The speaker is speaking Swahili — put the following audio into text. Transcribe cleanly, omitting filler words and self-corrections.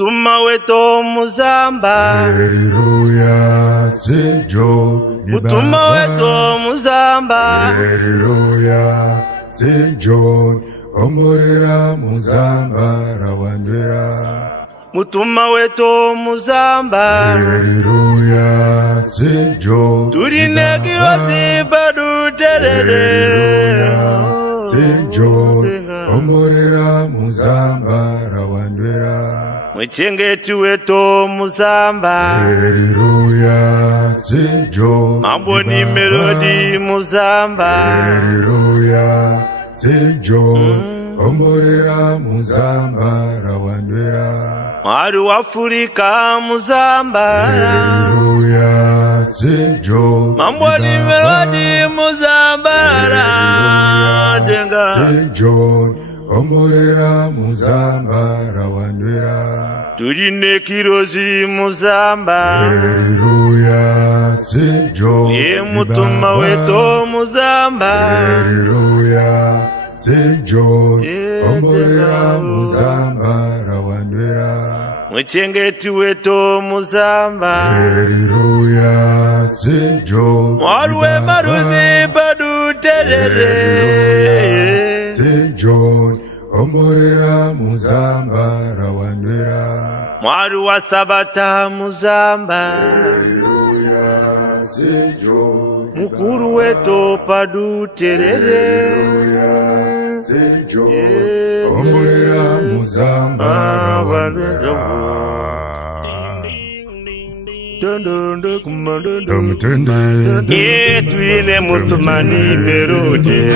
Mutuma wetu muzamba, Haleluya, St. John mutuma wetu muzamba, Haleluya, St. John omorera muzamba rawandwera. Mutuma wetu muzamba, Haleluya, St. John turine kirozi badu terere. St. John omorera muzamba rawandwera. Mwichengeti wetu muzamba, Haleluya, St. John mambo ni melodi muzamba. Haleluya, St. John omorera muzamba rawandwera. Mwari wa Afrika muzamba, Haleluya, St. John mambo ni melodi muzamba. St. John omorera muzamba rawandwera. Turine kirozi muzamba, Haleluya, St. John ye mutuma wetu muzamba. Haleluya, St. John omorera muzamba rawandwera. Mwichengeti wetu muzamba, Haleluya, St. John mwari we maruzi badu terere. St. John omorera muzamba rawandwera. Mwari wa Sabata muzamba, Haleluya, St. John mukuru wetu padu terere. Haleluya, St. John omorera muzamba rawandwera. Tuine mutumani merode.